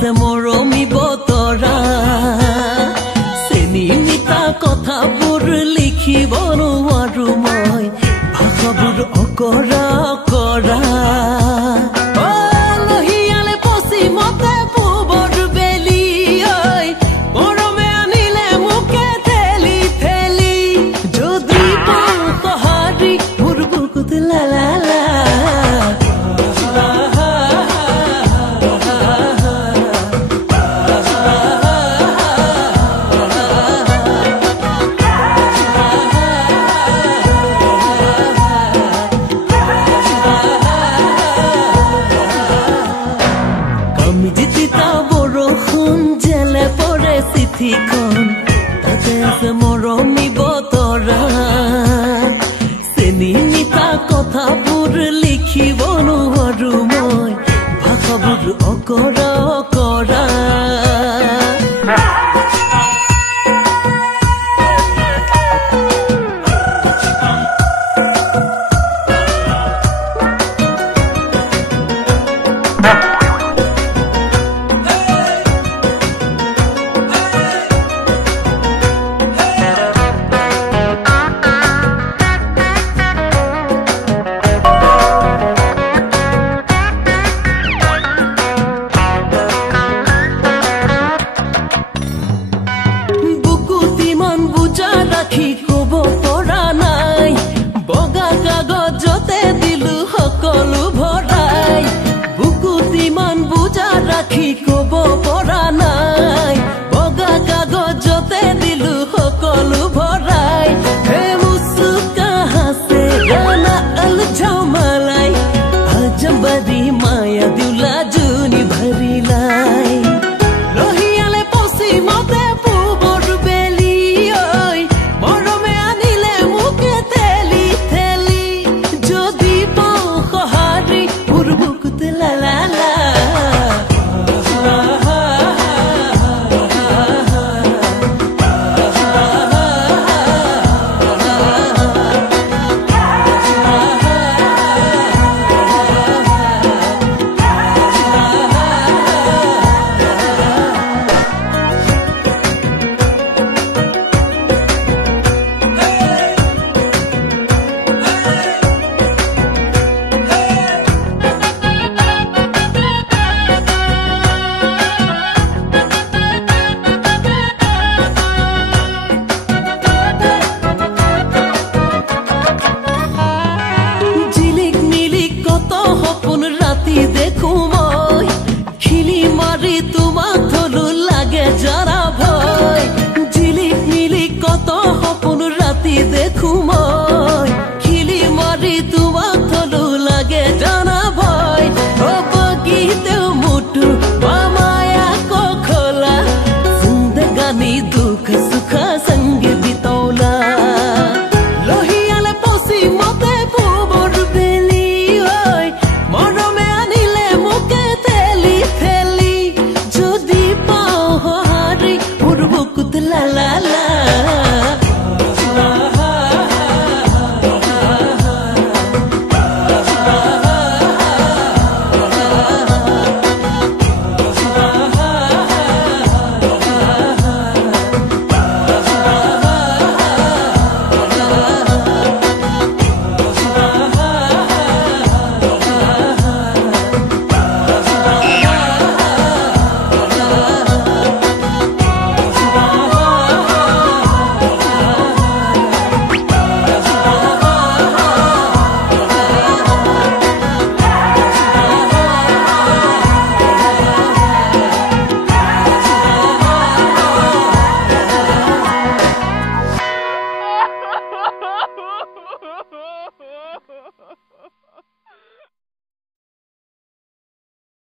আছে মৰমী বতৰা চেনি মিতা কথাবোৰ লিখিব নোৱাৰো মই ভাষাবোৰ অকৰা অকৰা তাতে আছে মৰমী বতৰা চেনি মিতা কথাবোৰ লিখিব নোৱাৰো মই ভাষাবোৰ অকৰা অকৰা কব পৰা নাই বগা কাগজতে দিলো সকলো ভৰাই হে মুস্কা হাসে গানা আল ঝমালাই আজম্বৰী মায়া দিলা জুনি ভৰিলাই লহিয়ালে পশ্চিমতে পূবৰ বেলি ঐ মৰমে আনিলে মুকে তেলি তেলি যদি পাওঁ সহাৰি মোৰ বুকুত লালা দেখো মই খিলি মাৰি তোমাক ধলু লাগে যাৰা ভয় ঝিলিক মিলি কত সপোন ৰাতি দেখো মই